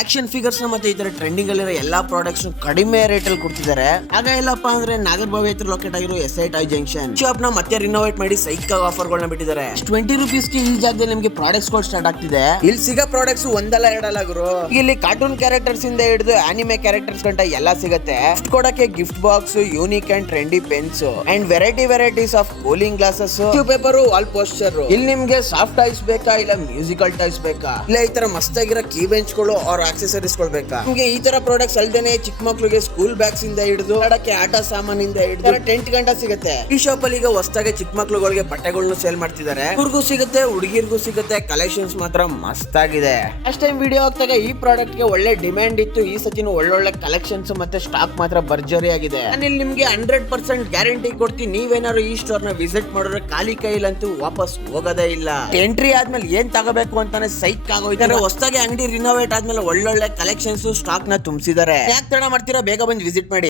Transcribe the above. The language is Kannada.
ಆಕ್ಷನ್ ಫಿಗರ್ಸ್ ಮತ್ತೆ ಈ ತರ ಟ್ರೆಂಡಿಂಗ್ ಅಲ್ಲಿರೋ ಎಲ್ಲಾ ಪ್ರಾಡಕ್ಟ್ಸ್ ಕಡಿಮೆ ರೇಟ್ ಅಲ್ಲಿ ಕೊಡ್ತಿದ್ದಾರೆ. ಆಗ ಎಲ್ಲಪ್ಪ ಅಂದ್ರೆ ನಾಗರಬಾವಿ ಹತ್ರ ಲೊಕೇಟ್ ಆಗಿರೋ SI Toy ಜಂಕ್ಷನ್ ಶಾಪ್ ನ ಮತ್ತೆ ರಿನೋವೇಟ್ ಮಾಡಿ ಸೈಕ್ ಆಫರ್ ಗಳನ್ನ ಬಿಟ್ಟಿದ್ದಾರೆ. 20 ರೂಪೀಸ್ ಗೆ ಈ ಜಾಗದಲ್ಲಿ ನಿಮಗೆ ಪ್ರಾಡಕ್ಟ್ಸ್ ಗಳು ಸ್ಟಾರ್ಟ್ ಆಗ್ತಿದೆ. ಇಲ್ಲಿ ಸಿಗೋ ಪ್ರಾಡಕ್ಟ್ಸ್ ಒಂದಲ್ಲ ಎರಡಲ್ಲ ಗುರು. ಇಲ್ಲಿ ಕಾರ್ಟೂನ್ ಕ್ಯಾರೆಕ್ಟರ್ಸ್ ಇಂದ ಹಿಡಿದು ಆನಿಮೆ ಕ್ಯಾರೆಕ್ಟರ್ಸ್ ಗಂಟ ಎಲ್ಲ ಸಿಗುತ್ತೆ. ಗಿಫ್ಟ್ ಕೊಡಕ್ಕೆ gift box, unique and trendy pens and varieties of cooling glasses, tissue paper, wall poster. ಇಲ್ಲಿ ನಿಮ್ಗೆ ಸಾಫ್ಟ್ ಟಾಯ್ಸ್ ಬೇಕಾ ಇಲ್ಲ ಮ್ಯೂಸಿಕಲ್ ಟಾಯ್ಸ್ ಬೇಕಾ ಇಲ್ಲ ಈ ತರ ಮಸ್ತ್ ಆಗಿರೋ ಕೀ ಬೆಂಚ್ ಗಳು ಆರ್ ಆಕ್ಸೆಸರೀಸ್ ಗಳು ಬೇಕಾ, ನಿಮ್ಗೆ ಈ ತರ ಪ್ರಾಡಕ್ಟ್ಸ್ ಅಲ್ದೇನೆ ಚಿಕ್ಕ ಮಕ್ಳಿಗೆ ಸ್ಕೂಲ್ ಬ್ಯಾಗ್ಸ್ ಇಂದ ಹಿಡಿದು ಆಡಕ್ಕೆ ಆಟ ಸಾಮಾನಿಂದ ಹಿಡಿದು ಟೆಂಟ್ ಗಂಟ ಸಿಗುತ್ತೆ. ಈ ಶಾಪ್ ಅಲ್ಲಿ ಈಗ ಹೊಸದಾಗಿ ಚಿಕ್ಕ ಮಕ್ಳುಗಳಿಗೆ ಬಟ್ಟೆಗಳನ್ನು ಸೇಲ್ ಮಾಡ್ತಿದ್ದಾರೆ. ಹುಡುಗರು ಸಿಗುತ್ತೆ, ಹುಡುಗಿರ್ಗೂ ಸಿಗುತ್ತೆ. ಕಲೆಕ್ಷನ್ಸ್ ಮಾತ್ರ ಮಸ್ತ್ ಆಗಿದೆ. ಲಾಸ್ಟ್ ಟೈಮ್ ವಿಡಿಯೋ ಹಾಕ್ದಾಗ ಈ ಪ್ರಾಡಕ್ಟ್ ಗೆ ಒಳ್ಳೆ ಡಿಮ್ಯಾಂಡ್ ಇತ್ತು. ಈ ಸತಿನೂ ಒಳ್ಳೊಳ್ಳೆ ಕಲೆಕ್ಷನ್ಸ್ ಮತ್ತೆ ಸ್ಟಾಕ್ ಮಾತ್ರ ಭರ್ಜರಿ ಆಗಿದೆ. ನಾನು ಇಲ್ಲಿ ನಿಮ್ಗೆ 100% ಗ್ಯಾರಂಟಿ ಕೊಡ್ತೀನಿ. ನೀವೇನಾದ್ರು ಈ ಸ್ಟೋರ್ ನ ವಿಸಿಟ್ ಮಾಡಿದ್ರೆ ಖಾಲಿ ಕೈಲಂತೂ ವಾಪಸ್ ಹೋಗೋದೇ ಇಲ್ಲ. ಎಂಟ್ರಿ ಆದ್ಮೇಲೆ ಏನ್ ತಗೋಬೇಕು ಅಂತಾನೆ ಸೈಕ್ ಆಗೋಯ್ತಾರೆ. ಹೊಸದಾಗಿ ಅಂಗಡಿ ರಿನೋವೇಟ್ ಆದ್ಮೇಲೆ ಒಳ್ಳೊಳ್ಳೆ ಕಲೆಕ್ಷನ್ಸ್ ಸ್ಟಾಕ್ ನ ತುಂಬಿಸಿದ್ದಾರೆ. ಯಾಕೆ ತಡ ಮಾಡ್ತೀರಾ, ಬೇಗ ಬಂದು ವಿಸಿಟ್ ಮಾಡಿ.